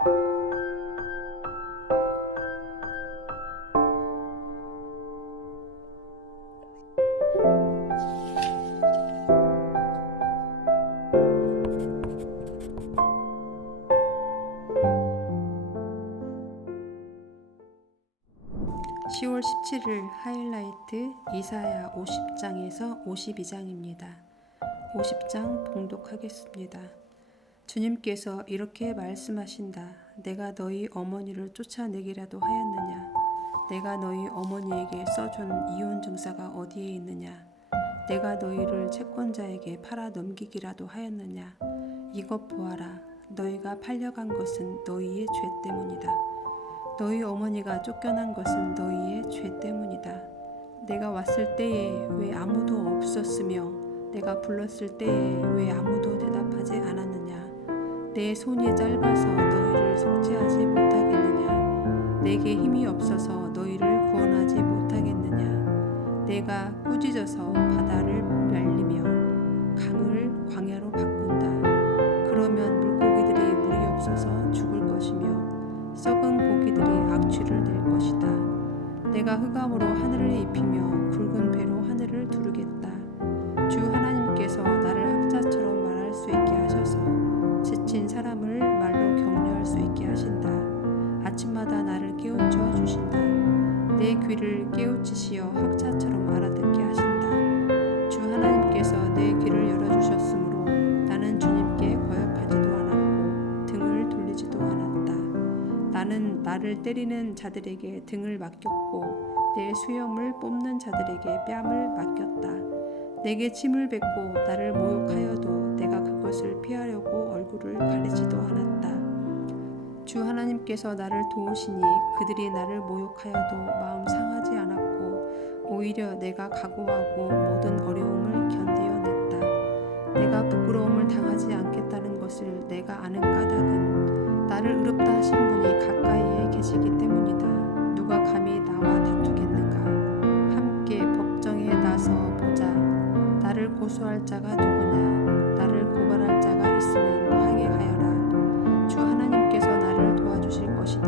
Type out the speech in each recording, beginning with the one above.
(10월 17일) 하이라이트 이사야 50장에서 52장입니다. 50장 봉독하겠습니다. 주님께서 이렇게 말씀하신다. 내가 너희 어머니를 쫓아내기라도 하였느냐? 내가 너희 어머니에게 써준 이혼 증서가 어디에 있느냐? 내가 너희를 채권자에게 팔아 넘기기라도 하였느냐? 이것 보아라. 너희가 팔려간 것은 너희의 죄 때문이다. 너희 어머니가 쫓겨난 것은 너희의 죄 때문이다. 내가 왔을 때에 왜 아무도 없었으며 내가 불렀을 때에 왜 아무도 대답하지 않았느냐? 내 손이 짧아서 너희를 속죄하지 못하겠느냐? 내게 힘이 없어서 너희를 구원하지 못하겠느냐? 내가 꾸짖어서 바다를 말리며 강을 광야로 바꾼다. 그러면 물고기들이 물이 없어서 죽을 것이며 썩은 고기들이 악취를 낼 것이다. 내가 흑암으로 하늘을 입히며 굵은 배로 하늘을 두르겠다. 주 하나님께서 나를 학자처럼 말할 수 있게 하셔서 지친 사람을 말로 격려할 수 있게 하신다. 아침마다 나를 깨우쳐 주신다. 내 귀를 깨우치시어 학자처럼 알아듣게 하신다. 주 하나님께서 내 귀를 열어주셨으므로 나는 주님께 거역하지도 않았고 등을 돌리지도 않았다. 나는 나를 때리는 자들에게 등을 맡겼고 내 수염을 뽑는 자들에게 뺨을 맡겼다. 내게 침을 뱉고 나를 모욕하여도 내가 그것을 피하려고 얼굴을 가리지도 않았다. 주 하나님께서 나를 도우시니 그들이 나를 모욕하여도 마음 상하지 않았고 오히려 내가 각오하고 모든 어려움을 견디어냈다. 내가 부끄러움을 당하지 않겠다는 것을 내가 아는 까닭은 나를 의롭다 하신 분이 가까이에 계시기 때문이다. 누가 감히 나와 다투겠는가? 함께 법정에 나서 보자. 나를 고소할 자가 누구냐? 나를 고발할 자가 있으면 항해하여라. 주 하나님께서 나를 도와주실 것이니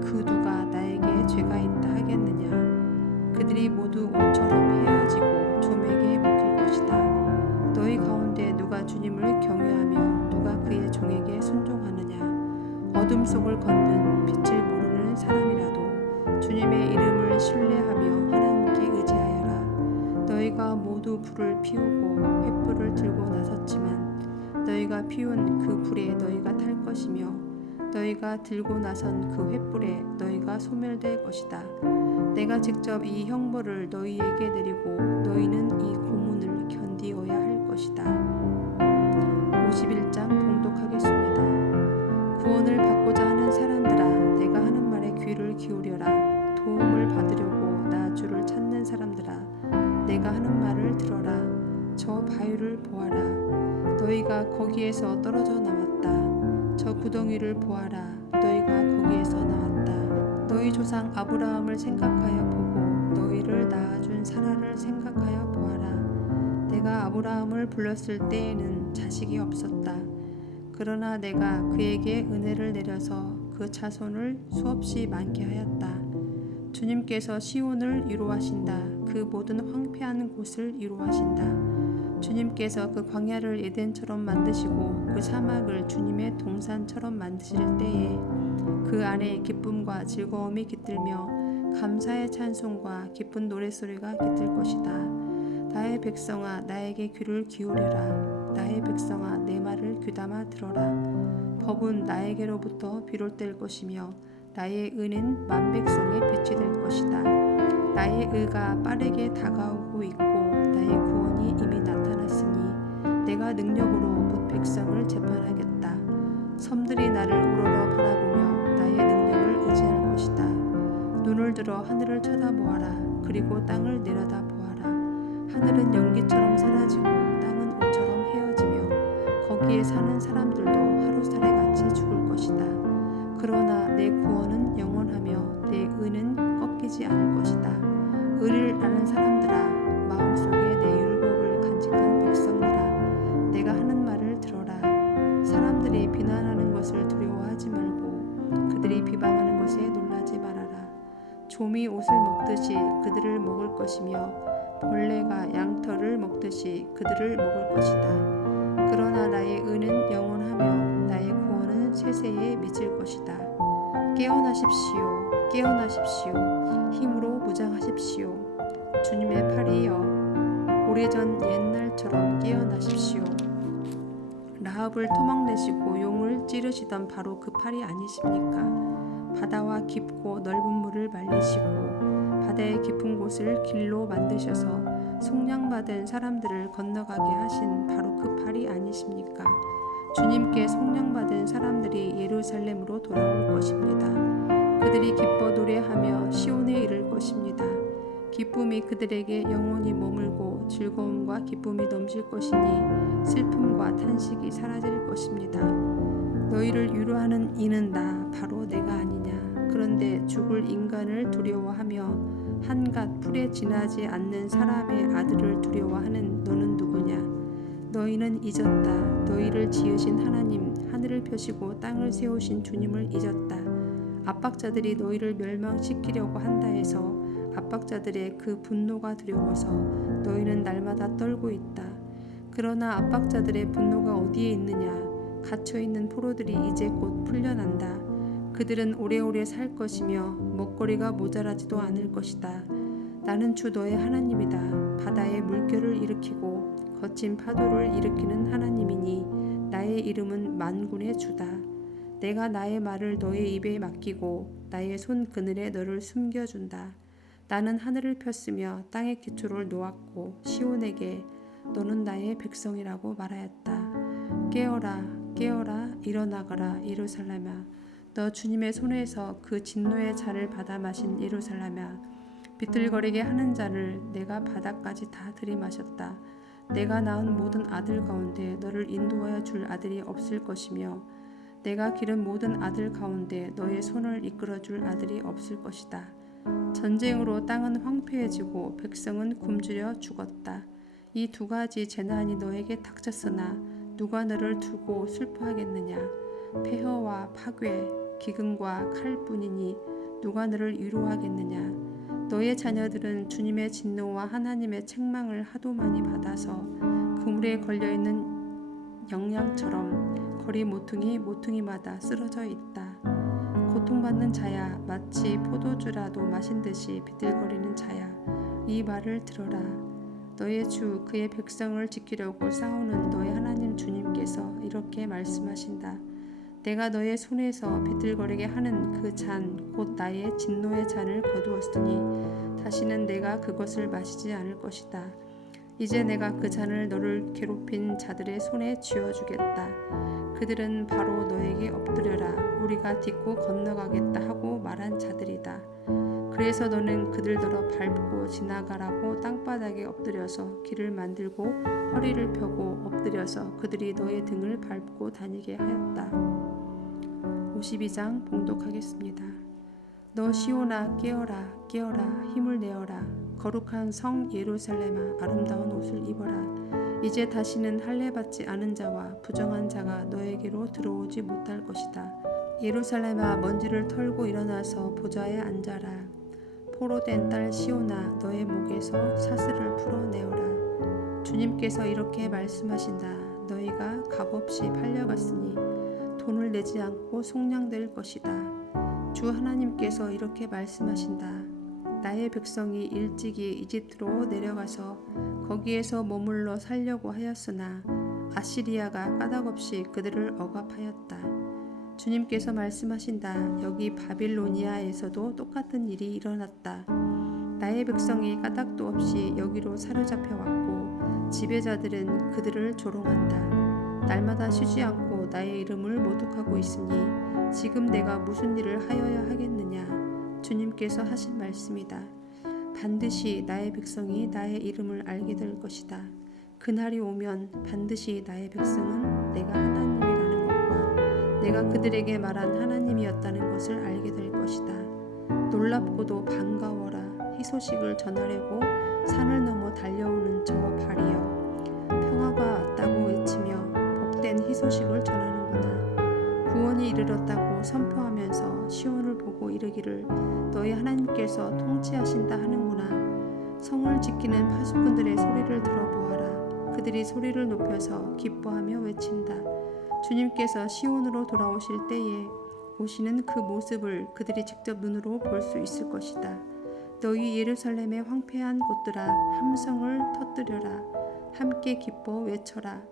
그 누가 나에게 죄가 있다 하겠느냐? 그들이 모두 옷처럼 헤어지고 좀에게 묶일 것이다. 너희 가운데 누가 주님을 경외하며 누가 그의 종에게 순종하느냐? 어둠 속을 걷는 빛을 모르는 사람이라도 주님의 이름을 신뢰하며 하나님께 의지하여라. 너희가 모두 불을 피우고 횃불을 들고 나섰지만 너희가 피운 그 불에 너희가 탈 것이며 너희가 들고 나선 그 횃불에 너희가 소멸될 것이다. 내가 직접 이 형벌을 너희에게 내리고 너희는 이 고문을 견디어야 할 것이다. 51장 봉독하겠습니다. 구원을 받고자 하는 사람들아, 내가 하는 말에 귀를 기울여라. 도움을 받으려고 나 주를 찾는 사람들아, 내가 하는 말을 들어라. 저 바위를 보아라. 너희가 거기에서 떨어져 나왔다. 저 구덩이를 보아라. 너희가 거기에서 나왔다. 너희 조상 아브라함을 생각하여 보고 너희를 낳아준 사라를 생각하여 보아라. 내가 아브라함을 불렀을 때에는 자식이 없었다. 그러나 내가 그에게 은혜를 내려서 그 자손을 수없이 많게 하였다. 주님께서 시온을 위로하신다. 그 모든 황폐한 곳을 위로하신다. 주님께서 그 광야를 에덴처럼 만드시고 그 사막을 주님의 동산처럼 만드실 때에 그 안에 기쁨과 즐거움이 깃들며 감사의 찬송과 기쁜 노랫소리가 깃들 것이다. 나의 백성아, 나에게 귀를 기울여라. 나의 백성아, 내 말을 귀담아 들어라. 법은 나에게로부터 비롯될 것이며 나의 의는 만백성의 빛이 될 것이다. 나의 의가 빠르게 다가오고 있고 나의 구원이 이미 나타났으니 내가 능력으로 뭇 백성을 재판하겠다. 섬들이 나를 우러러 바라보며 나의 능력을 의지할 것이다. 눈을 들어 하늘을 쳐다보아라. 그리고 땅을 내려다보아라. 하늘은 연기처럼 사라지고 땅은 옷처럼 헤어지며 거기에 사는 사람들도 하루살이같이 죽을 것이다. 그러나 내 구원은 영원하며 내 의는 꺾이지 않을 것이다. 의를 아는 사람들아, 마음속에 내 율법을 간직한 백성들아, 내가 하는 말을 들어라. 사람들이 비난하는 것을 두려워하지 말고 솜이 옷을 먹듯이 그들을 먹을 것이며 벌레가 양털을 먹듯이 그들을 먹을 것이다. 그러나 나의 의는 영원하며 나의 구원은 세세에 미칠 것이다. 깨어나십시오. 깨어나십시오. 힘으로 무장하십시오. 주님의 팔이여, 오래전 옛날처럼 깨어나십시오. 라합을 토막내시고 용을 찌르시던 바로 그 팔이 아니십니까? 바다와 깊고 넓은 물을 말리시고 바다의 깊은 곳을 길로 만드셔서 속량받은 사람들을 건너가게 하신 바로 그 팔이 아니십니까? 주님께 속량받은 사람들이 예루살렘으로 돌아올 것입니다. 그들이 기뻐 노래하며 시온에 이를 것입니다. 기쁨이 그들에게 영원히 머물고 즐거움과 기쁨이 넘칠 것이니 슬픔과 탄식이 사라질 것입니다. 너희를 위로하는 이는 나 바로 내가 아니냐. 그런데 죽을 인간을 두려워하며 한갓 풀에 지나지 않는 사람의 아들을 두려워하는 너는 누구냐. 너희는 잊었다. 너희를 지으신 하나님, 하늘을 펴시고 땅을 세우신 주님을 잊었다. 압박자들이 너희를 멸망시키려고 한다 해서 압박자들의 그 분노가 두려워서 너희는 날마다 떨고 있다. 그러나 압박자들의 분노가 어디에 있느냐. 갇혀있는 포로들이 이제 곧 풀려난다. 그들은 오래오래 살 것이며 먹거리가 모자라지도 않을 것이다. 나는 주 너의 하나님이다. 바다의 물결을 일으키고 거친 파도를 일으키는 하나님이니 나의 이름은 만군의 주다. 내가 나의 말을 너의 입에 맡기고 나의 손 그늘에 너를 숨겨준다. 나는 하늘을 폈으며 땅의 기초를 놓았고 시온에게 너는 나의 백성이라고 말하였다. 깨어라, 깨어라, 일어나거라 예루살렘아. 너 주님의 손에서 그 진노의 잔을 받아 마신 예루살렘아. 비틀거리게 하는 자를 내가 바다까지 다 들이마셨다. 내가 낳은 모든 아들 가운데 너를 인도하여 줄 아들이 없을 것이며 내가 기른 모든 아들 가운데 너의 손을 이끌어 줄 아들이 없을 것이다. 전쟁으로 땅은 황폐해지고 백성은 굶주려 죽었다. 이 두 가지 재난이 너에게 닥쳤으나 누가 너를 두고 슬퍼하겠느냐. 폐허와 파괴, 기근과 칼뿐이니 누가 너를 위로하겠느냐. 너의 자녀들은 주님의 진노와 하나님의 책망을 하도 많이 받아서 그물에 걸려있는 영양처럼 거리 모퉁이마다 쓰러져 있다. 고통받는 자야, 마치 포도주라도 마신 듯이 비틀거리는 자야, 이 말을 들어라. 너의 주 그의 백성을 지키려고 싸우는 너의 하나님 주님께서 이렇게 말씀하신다. 내가 너의 손에서 비틀거리게 하는 그 잔, 곧 나의 진노의 잔을 거두었으니 다시는 내가 그것을 마시지 않을 것이다. 이제 내가 그 잔을 너를 괴롭힌 자들의 손에 쥐어주겠다. 그들은 바로 너에게 엎드려라, 우리가 딛고 건너가겠다 하고 말한 자들이다. 그래서 너는 그들더러 밟고 지나가라고 땅바닥에 엎드려서 길을 만들고 허리를 펴고 엎드려서 그들이 너의 등을 밟고 다니게 하였다. 52장 봉독하겠습니다. 너 시온아 깨어라, 깨어라, 힘을 내어라. 거룩한 성 예루살렘아, 아름다운 옷을 입어라. 이제 다시는 할례받지 않은 자와 부정한 자가 너에게로 들어오지 못할 것이다. 예루살렘아, 먼지를 털고 일어나서 보좌에 앉아라. 포로된 딸 시온아, 너의 목에서 사슬을 풀어내어라. 주님께서 이렇게 말씀하신다. 너희가 값없이 팔려갔으니 돈을 내지 않고 속량될 것이다. 주 하나님께서 이렇게 말씀하신다. 나의 백성이 일찍이 이집트로 내려가서 거기에서 머물러 살려고 하였으나 아시리아가 까닭없이 그들을 억압하였다. 주님께서 말씀하신다. 여기 바빌로니아에서도 똑같은 일이 일어났다. 나의 백성이 까닭도 없이 여기로 사로잡혀 왔고 지배자들은 그들을 조롱한다. 날마다 쉬지 않고 나의 이름을 모독하고 있으니 지금 내가 무슨 일을 하여야 하겠느냐. 주님께서 하신 말씀이다. 반드시 나의 백성이 나의 이름을 알게 될 것이다. 그날이 오면 반드시 나의 백성은 내가 하나님이라는 것과 내가 그들에게 말한 하나님이었다는 것을 알게 될 것이다. 놀랍고도 반가워라. 희소식을 전하려고 산을 넘어 달려오는 저 발이여, 평화가 왔다고 외치며 복된 희소식을 전하는구나. 구원이 이르렀다고 선포하면서 시온을 보고 이르기를 너희 하나님께서 통치하신다 하는구나. 성을 지키는 파수꾼들의 소리를 들어보아라. 그들이 소리를 높여서 기뻐하며 외친다. 주님께서 시온으로 돌아오실 때에 오시는 그 모습을 그들이 직접 눈으로 볼 수 있을 것이다. 너희 예루살렘의 황폐한 곳들아 함성을 터뜨려라. 함께 기뻐 외쳐라.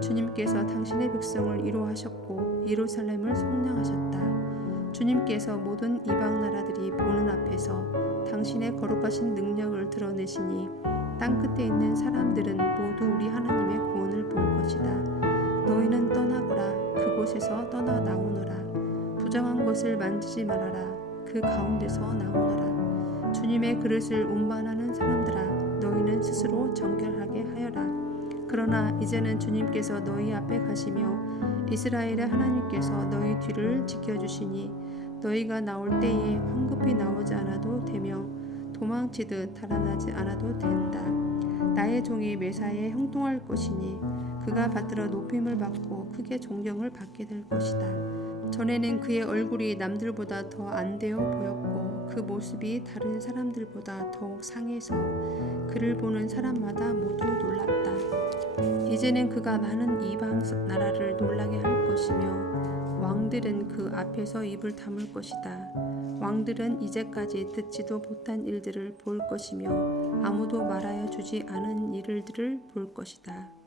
주님께서 당신의 백성을 위로하셨고 예루살렘을 속량하셨다. 주님께서 모든 이방 나라들이 보는 앞에서 당신의 거룩하신 능력을 드러내시니 땅끝에 있는 사람들은 모두 우리 하나님의 구원을 볼 것이다. 너희는 떠나거라. 그곳에서 떠나 나오너라. 부정한 것을 만지지 말아라. 그 가운데서 나오너라. 주님의 그릇을 운반하는 사람들아 너희는 스스로 정결하게 하여라. 그러나 이제는 주님께서 너희 앞에 가시며 이스라엘의 하나님께서 너희 뒤를 지켜주시니 너희가 나올 때에 황급히 나오지 않아도 되며 도망치듯 달아나지 않아도 된다. 나의 종이 메사에 형통할 것이니 그가 받들어 높임을 받고 크게 존경을 받게 될 것이다. 전에는 그의 얼굴이 남들보다 더 안 되어 보였고 그 모습이 다른 사람들보다 더욱 상해서 그를 보는 사람마다 모두 놀랐다. 이제는 그가 많은 이방 나라를 놀라게 할 것이며 왕들은 그 앞에서 입을 다물 것이다. 왕들은 이제까지 듣지도 못한 일들을 볼 것이며 아무도 말하여 주지 않은 일들을 볼 것이다.